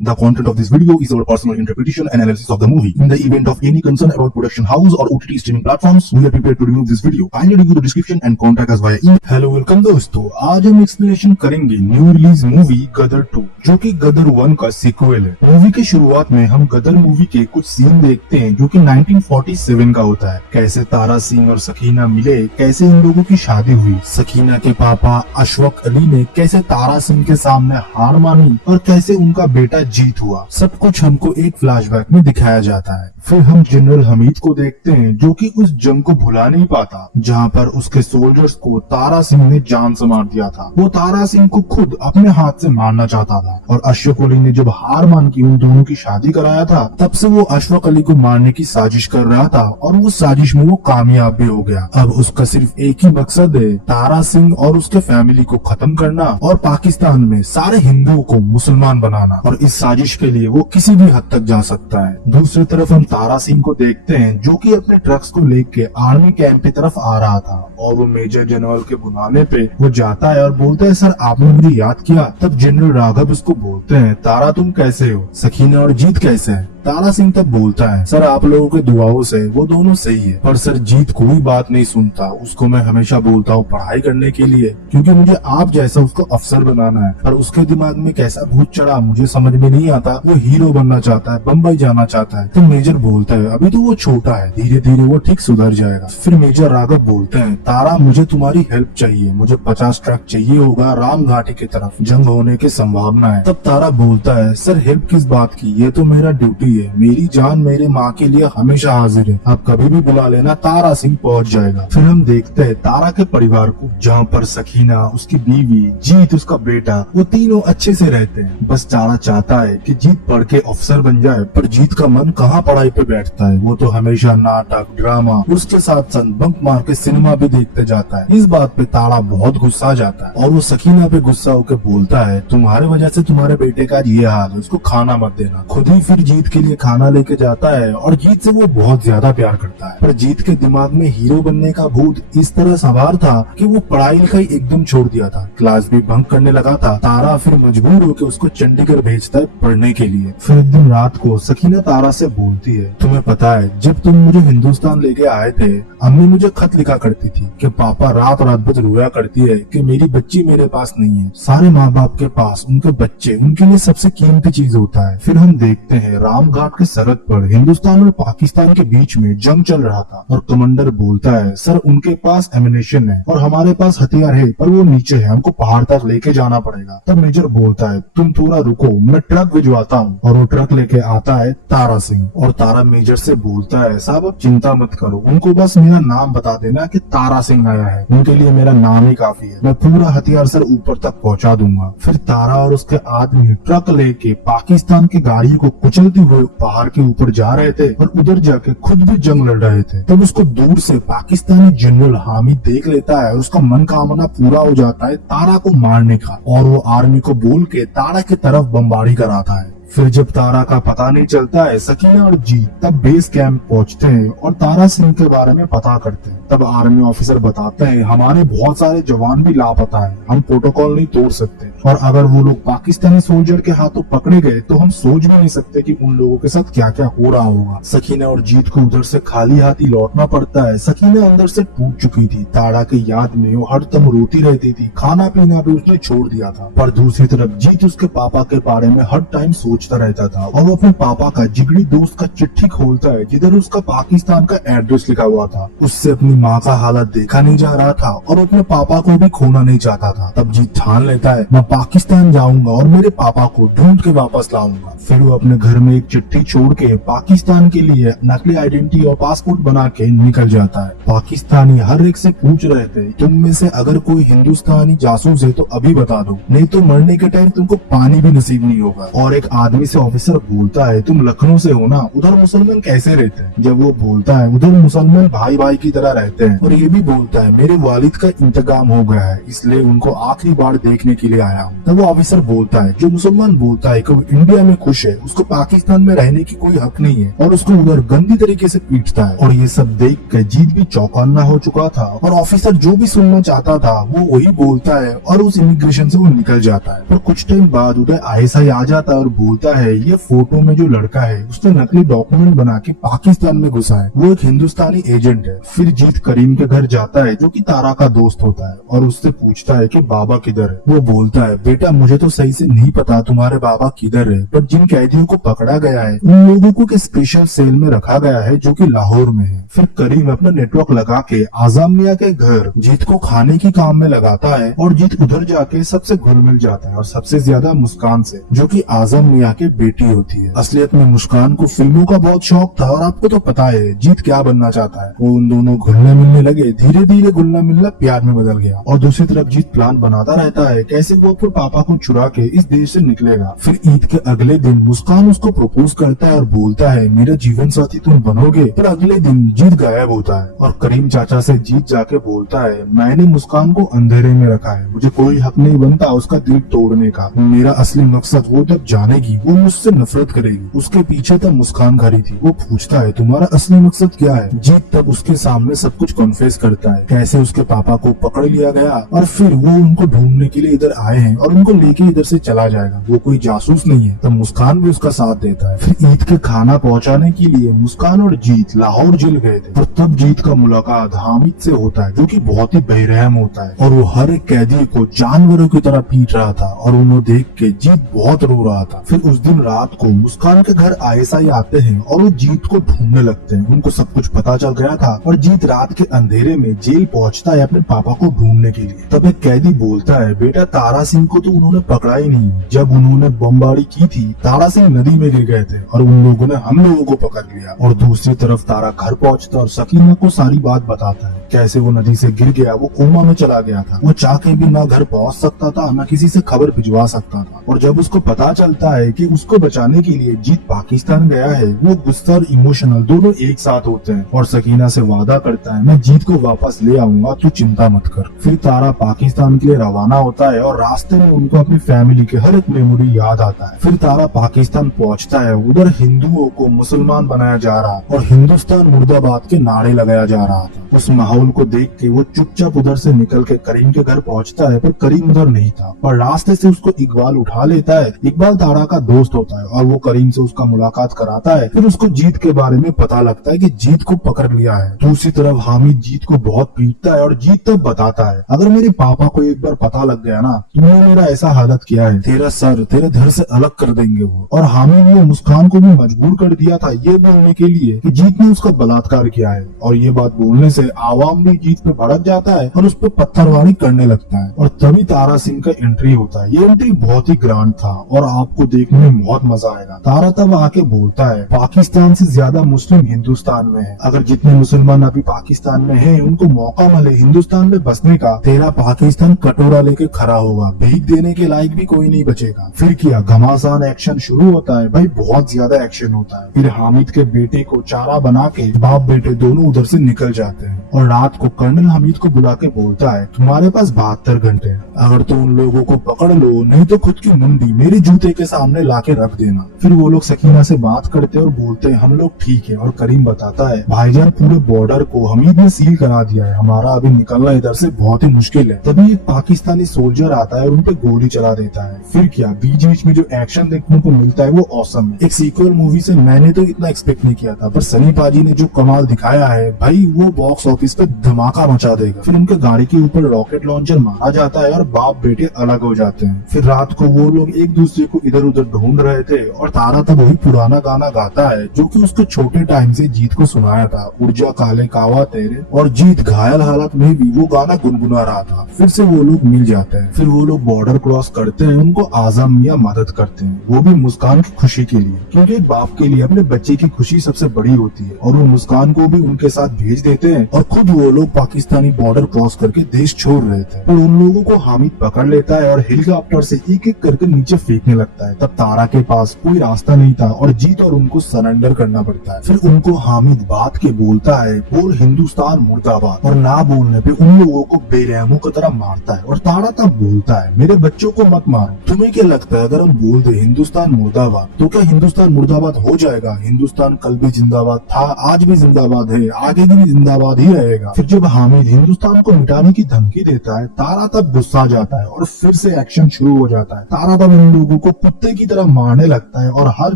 The content of this video is our personal interpretation and analysis of the movie. In the event of any concern about production house or OTT streaming platforms, we are prepared to remove this video. Kindly review the description and contact us via email. Hello, welcome दोस्तों, आज हम explanation करेंगे new release movie गदर 2, जो कि गदर 1 का sequel है। Movie के शुरुआत में हम गदर मूवी के कुछ सीन देखते हैं जो कि 1947 का होता है। कैसे तारा सिंह और सकीना मिले, कैसे इन लोगों की शादी हुई, सकीना के पापा अशफाक अली ने कैसे तारा सिंह के सामने हार मानी और कैसे उनका बेटा जीत हुआ, सब कुछ हमको एक फ्लैशबैक में दिखाया जाता है। फिर हम जनरल हमीद को देखते हैं जो कि उस जंग को भुला नहीं पाता जहां पर उसके सोल्जर्स को तारा सिंह ने जान से मार दिया था। वो तारा सिंह को खुद अपने हाथ से मारना चाहता था और अशफाक अली ने जब हार मान की उन दोनों की शादी कराया था, तब से वो अशफाक अली को मारने की साजिश कर रहा था और वो साजिश में वो कामयाब भी हो गया। अब उसका सिर्फ एक ही मकसद है, तारा सिंह और उसके फैमिली को खत्म करना और पाकिस्तान में सारे हिंदुओं को मुसलमान बनाना, और इस साजिश के लिए वो किसी भी हद तक जा सकता है। दूसरी तरफ हम तारा सिंह को देखते हैं जो कि अपने ट्रक्स को लेके आर्मी कैंप की तरफ आ रहा था और वो मेजर जनरल के बुलाने पे वो जाता है और बोलता है, सर आपने मुझे याद किया। तब जनरल राघव उसको बोलते हैं, तारा तुम कैसे हो, सकीना और जीत कैसे है। तारा सिंह तब बोलता है, सर आप लोगों के दुआओं से वो दोनों सही है, पर सर जीत कोई बात नहीं सुनता। उसको मैं हमेशा बोलता हूँ पढ़ाई करने के लिए, क्योंकि मुझे आप जैसा उसको अफसर बनाना है, पर उसके दिमाग में कैसा भूत चढ़ा मुझे समझ में नहीं आता। वो हीरो बनना चाहता है, बम्बई जाना चाहता है। तो मेजर बोलता है, अभी तो वो छोटा है, धीरे धीरे वो ठीक सुधर जाएगा। फिर मेजर राघव बोलते हैं, तारा मुझे तुम्हारी हेल्प चाहिए, मुझे 50 ट्रक चाहिए होगा राम घाटी की तरफ, जंग होने की संभावना है। तब तारा बोलता है, सर हेल्प किस बात की, ये तो मेरा ड्यूटी है, मेरी जान मेरे माँ के लिए हमेशा हाजिर है, आप कभी भी बुला लेना, तारा सिंह पहुँच जाएगा। फिर हम देखते हैं तारा के परिवार को, जहाँ पर सकीना, उसकी बीवी, जीत, उसका बेटा, वो तीनों अच्छे से रहते हैं। बस तारा चाहता है कि जीत पढ़ के अफसर बन जाए, पर जीत का मन कहाँ पढ़ाई पे बैठता है। वो तो हमेशा नाटक, ड्रामा, उसके साथ साथ बंक मार के सिनेमा भी देखते जाता है। इस बात पे तारा बहुत गुस्सा जाता है और वो सकीना पे गुस्सा होकर बोलता है, तुम्हारे वजह से तुम्हारे बेटे का ये हाल है, उसको खाना मत देना। खुद ही फिर जीत के लिए खाना लेके जाता है और जीत से वो बहुत ज्यादा प्यार करता है, पर जीत के दिमाग में हीरो बनने का भूत इस तरह सवार था कि वो पढ़ाई लिखाई एकदम छोड़ दिया था, क्लास भी बंक करने लगा था। तारा फिर मजबूर होकर उसको चंडीगढ़ भेजता है पढ़ने के लिए। फिर एक दिन रात को सकीना तारा से बोलती है, तुम्हें पता है जब तुम मुझे हिंदुस्तान लेके आए थे, अम्मी मुझे खत लिखा करती थी कि पापा रात रात भर रोया करती है कि मेरी बच्ची मेरे पास नहीं है। सारे माँ बाप के पास उनके बच्चे उनके लिए सबसे कीमती चीज होता है। फिर हम देखते हैं राम घाट के सरहद पर हिंदुस्तान और पाकिस्तान के बीच में जंग चल रहा था और कमांडर बोलता है, सर उनके पास एमिनेशन है और हमारे पास हथियार है, पर वो नीचे है, हमको पहाड़ तक लेके जाना पड़ेगा। तब मेजर बोलता है, तुम थोड़ा रुको, मैं ट्रक भिजवाता हूँ, और वो ट्रक लेके आता है तारा सिंह। और तारा मेजर से बोलता है, साहब आप चिंता मत करो, उनको बस मेरा नाम बता देना कि तारा सिंह आया है, उनके लिए मेरा नाम ही काफी है, मैं पूरा हथियार सर ऊपर तक पहुँचा दूंगा। फिर तारा और उसके आदमी ट्रक लेके पाकिस्तान की गाड़ी को कुचलते हुए पहाड़ के ऊपर जा रहे थे और उधर जाके खुद भी जंग लड़ रहे थे। तब उसको दूर से पाकिस्तानी जनरल हामिद देख लेता है और उसका मनोकामना पूरा हो जाता है तारा को मारने का, और वो आर्मी को बोल के तारा की तरफ बमबारी कराता है। फिर जब तारा का पता नहीं चलता है, सकीना और जीत तब बेस कैंप पहुंचते हैं और तारा सिंह के बारे में पता करते हैं। तब आर्मी ऑफिसर बताते हैं, हमारे बहुत सारे जवान भी लापता हैं, हम प्रोटोकॉल नहीं तोड़ सकते, और अगर वो लोग पाकिस्तानी सोल्जर के हाथों पकड़े गए तो हम सोच भी नहीं सकते कि उन लोगों के साथ क्या क्या हो रहा होगा। सकीना और जीत को उधर से खाली हाथ ही लौटना पड़ता है। सकीना अंदर से टूट चुकी थी, तारा की याद में वो हरदम रोती रहती थी, खाना पीना भी उसने छोड़ दिया था। पर दूसरी तरफ जीत उसके पापा के बारे में हर टाइम सोचता रहता था और वो अपने पापा का जिगरी दोस्त का चिट्ठी खोलता है जिधर उसका पाकिस्तान का एड्रेस लिखा हुआ था। उससे अपनी माँ का हालत देखा नहीं जा रहा था और अपने पापा को भी खोना नहीं चाहता था। तब जीत ठान लेता है, मैं पाकिस्तान जाऊंगा और मेरे पापा को ढूंढ के वापस लाऊंगा। फिर वो अपने घर में एक चिट्ठी छोड़ के पाकिस्तान के लिए नकली आइडेंटिटी और पासपोर्ट बना के निकल जाता है। पाकिस्तानी हर एक से पूछ रहे थे, तुम में से अगर कोई हिंदुस्तानी जासूस है तो अभी बता दो, नहीं तो मरने के टाइम तुमको पानी भी नसीब नहीं होगा। और एक आदमी से ऑफिसर बोलता है, तुम लखनऊ से हो ना, उधर मुसलमान कैसे रहते हैं? जब वो बोलता है, उधर मुसलमान भाई भाई की तरह रहते हैं, और ये भी बोलता है, मेरे वालिद का इंतकाम हो गया है, इसलिए उनको आखिरी बार देखने के लिए आया आया हूँ। तब वो ऑफिसर बोलता है, जो मुसलमान बोलता है कि वो इंडिया में खुश है, उसको पाकिस्तान में रहने की कोई हक नहीं है, और उसको उधर गंदी तरीके से पीटता है। और ये सब देख कर जीत भी चौंकाना हो चुका था, और ऑफिसर जो भी सुनना चाहता था वो वही बोलता है, और उस इमिग्रेशन से वो निकल जाता है। पर कुछ टाइम बाद उधर ISI आ जाता है और बोलता है, ये फोटो में जो लड़का है उसने नकली डॉक्यूमेंट बना के पाकिस्तान में घुसा है, वो एक हिंदुस्तानी एजेंट है। फिर जीत करीम के घर जाता है, जो कि तारा का दोस्त होता है, और उससे पूछता है कि बाबा किधर है। वो बोलता है, बेटा मुझे तो सही से नहीं पता तुम्हारे बाबा किधर है, पर जिन कैदियों को पकड़ा गया है उन लोगों को एक स्पेशल सेल में रखा गया है, जो कि लाहौर में है। फिर करीम अपना नेटवर्क लगा के आजम मियाँ के घर जीत को खाने की काम में लगाता है, और जीत उधर जाके सबसे घुल मिल जाता है, और सबसे ज्यादा मुस्कान से, जो कि आजम मियाँ की बेटी होती है। असलियत में मुस्कान को फिल्मों का बहुत शौक था, और आपको तो पता है जीत क्या बनना चाहता है। वो उन दोनों घुलने मिलने लगे, धीरे धीरे घुलना मिलना प्यार में बदल गया। और दूसरी तरफ जीत प्लान बनाता रहता है कैसे वो अपने पापा को चुरा के इस देश से निकलेगा। फिर ईद के अगले दिन मुस्कान उसको प्रपोज करता है और बोलता है, मेरा जीवन साथी तुम बनोगे। पर अगले दिन जीत गायब होता है, और करीम चाचा से जीत जाके बोलता है, मैंने मुस्कान को अंधेरे में रखा है, मुझे कोई हक नहीं बनता उसका दिल तोड़ने का। मेरा असली मकसद वो जब जानेगी वो मुझसे नफरत करेगी। उसके पीछे तब मुस्कान खड़ी थी। वो पूछता है, तुम्हारा असली मकसद क्या है? जीत तब उसके सामने सब कुछ कॉन्फेस करता है, कैसे उसके पापा को पकड़ लिया गया, और फिर वो उनको ढूंढने के लिए इधर आए हैं, और उनको लेके इधर से चला जाएगा, वो कोई जासूस नहीं है। तब मुस्कान भी उसका साथ देता है। फिर ईद के खाना पहुंचाने के लिए मुस्कान और जीत लाहौर जेल गए थे, और तब जीत का मुलाकात हामिद से होता है, जो कि बहुत ही बेरहम होता है, और वो हर एक कैदी को जानवरों की तरह पीट रहा था, और उन्हें देख के जीत बहुत रो रहा था। फिर उस दिन रात को मुस्कान के घर ISI आते हैं, और वो जीत को ढूंढने लगते हैं। उनको सब कुछ पता चल गया था, और जीत रात के अंधेरे में जेल पहुंचता है अपने पापा को ढूंढने के लिए। तब एक कैदी बोलता है, बेटा तारा सिंह को तो उन्होंने पकड़ा ही नहीं, जब उन्होंने बमबारी की थी तारा सिंह नदी में गिर गए थे, और उन लोगों ने हम लोगों को पकड़ लिया। और दूसरी तरफ तारा घर पहुंचता और सकीना को सारी बात बताता है, कैसे वो नदी से गिर गया, वो कोमा में चला गया था, वो चाह के भी ना घर पहुंच सकता था, ना किसी से खबर भिजवा सकता था। और जब उसको पता चलता है कि उसको बचाने के लिए जीत पाकिस्तान गया है, वो गुस्सा और इमोशनल दोनों एक साथ होते हैं, और सकीना से वादा करता है, मैं जीत को वापस ले आऊंगा, तू चिंता मत कर। फिर तारा पाकिस्तान के लिए रवाना होता है, और रास्ते में उनको अपनी फैमिली के हर एक मेमोरी याद आता है। फिर तारा पाकिस्तान पहुंचता है, उधर हिंदुओं को मुसलमान बनाया जा रहा और हिंदुस्तान मुर्दाबाद के नारे लगाया जा रहा था। उस माहौल को देख के वो चुपचाप उधर से निकल के करीम के घर पहुंचता है, पर करीम उधर नहीं था, पर रास्ते से उसको इकबाल उठा लेता है। इकबाल तारा का दोस्त होता है, और वो करीम से उसका मुलाकात कराता है। फिर उसको जीत के बारे में पता लगता है कि जीत को पकड़ लिया है। दूसरी तरफ हामिद जीत को बहुत पीटता है, और जीत तब बताता है, अगर मेरे पापा को एक बार पता लग गया ना, तुमने मेरा ऐसा हालत किया है, तेरा सर तेरे घर से अलग कर देंगे वो। और हामिद ने मुस्कान को भी मजबूर कर दिया था ये बोलने के लिए कि जीत ने उसका बलात्कार किया है, और ये बात बोलने से आवाम भी जीत पे भड़क जाता है और उस पर पत्थरबाजी करने लगता है। और तभी तारा सिंह का एंट्री होता है। ये एंट्री बहुत ही ग्रांड था, और आपको देखने में बहुत मजा आएगा। तारा तब आके बोलता है, पाकिस्तान से ज्यादा मुस्लिम हिंदुस्तान में है, अगर जितने मुसलमान अभी पाकिस्तान में हैं, उनको मौका मिले हिंदुस्तान में बसने का, तेरा पाकिस्तान कटोरा लेके खड़ा होगा, भीख देने के लायक भी कोई नहीं बचेगा। फिर क्या घमासान एक्शन शुरू होता है भाई, बहुत ज्यादा एक्शन होता है। फिर हामिद के बेटे को चारा बना के बाप बेटे दोनों उधर से निकल जाते हैं, और रात को कर्नल हामिद को बुला के बोलता है, तुम्हारे पास 72 घंटे हैं, अगर तो उन लोगों को पकड़ लो, नहीं तो खुद की मुंडी मेरे जूते के सामने लाके रख देना। फिर वो लोग सकीना से बात करते और बोलते हैं, हम लोग ठीक है। और करीम बताता है, भाईजान पूरे बॉर्डर को हमीद ने सील करा दिया है, हमारा अभी निकलना इधर से बहुत ही मुश्किल है। तभी एक पाकिस्तानी सोल्जर आता है और उनपे गोली चला देता है। फिर क्या बीच बीच में जो एक्शन देखने को मिलता है वो ऑसम है। एक सीक्वल मूवी से मैंने तो इतना एक्सपेक्ट नहीं किया था, पर सनी पाजी ने जो कमाल दिखाया है भाई, वो बॉक्स ऑफिस पे धमाका मचा देगा। फिर उनके गाड़ी के ऊपर रॉकेट लॉन्चर मारा जाता है और बाप बेटे अलग हो जाते हैं। फिर रात को वो लोग एक दूसरे को इधर उधर ढूंढ रहे थे, और तारा तब वही पुराना गाना गाता है जो कि उसके छोटे टाइम से जीत को सुनाया था, उर्जा काले कावा तेरे। और जीत घायल हालत में भी वो गाना गुनगुना रहा था। फिर से वो लोग मिल जाते हैं। फिर वो लोग बॉर्डर क्रॉस करते हैं, उनको आजम मियाँ मदद करते हैं, वो भी मुस्कान की खुशी के लिए, क्योंकि एक बाप के लिए अपने बच्चे की खुशी सबसे बड़ी होती है। और वो मुस्कान को भी उनके साथ भेज देते हैं, और खुद वो लोग पाकिस्तानी बॉर्डर क्रॉस करके देश छोड़ रहे थे, पर उन लोगों को हामिद पकड़ लेता है और हेलीकॉप्टर से एक एक करके नीचे फेंकने लगता है। तब तारा के पास कोई रास्ता नहीं था और जीत और उनको सरेंडर करना पड़ता है। फिर उनको हामिद बात के बोलता है, बोल हिंदुस्तान मुर्दाबाद, और ना बोलने पे उन लोगों को बेरहमों की तरह मारता है। और तारा तब बोलता है, मेरे बच्चों को मत मारो, तुम्हें क्या लगता है अगर हम बोल दे हिंदुस्तान मुर्दाबाद तो क्या हिंदुस्तान मुर्दाबाद हो जाएगा? हिंदुस्तान कल भी जिंदाबाद था, आज भी जिंदाबाद है, आगे भी जिंदाबाद ही रहेगा। फिर जब हामिद हिंदुस्तान को मिटाने की धमकी देता है, तारा तब गुस्सा जाता है और फिर से एक्शन शुरू हो जाता है। तारा तब इन लोगों को कुत्ते की तरह मारने लगता है और हर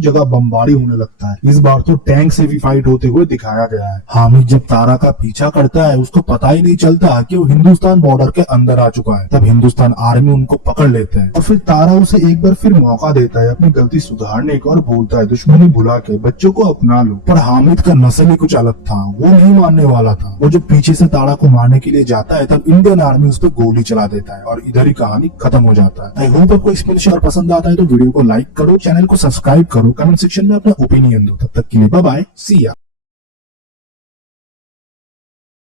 जगह बमबारी होने लगता है। इस बार तो टैंक से भी फाइट होते हुए दिखाया गया है। हामिद जब तारा का पीछा करता है, उसको पता ही नहीं चलता कि वो हिंदुस्तान बॉर्डर के अंदर आ चुका है। तब हिंदुस्तान आर्मी उनको पकड़ लेते हैं और फिर तारा उसे एक बार फिर मौका देता है अपनी गलती सुधारने का और बोलता है, दुश्मनी भुला के बच्चों को अपना लो। पर हामिद का नस्ल ही कुछ अलग था, वो नहीं मानने वाला था। वो जब पीछे से तारा को मारने के लिए जाता है, तब इंडियन आर्मी उस पर गोली चला देता है और इधर ही कहानी खत्म हो जाता है। आई होप आपको एक्सप्लेनेशन पसंद आता है तो वीडियो को लाइक करो, चैनल को सब्सक्राइब करो, कमेंट सेक्शन में अपना ओपिनियन दो। तब तक के लिए बाय बाय, सी या।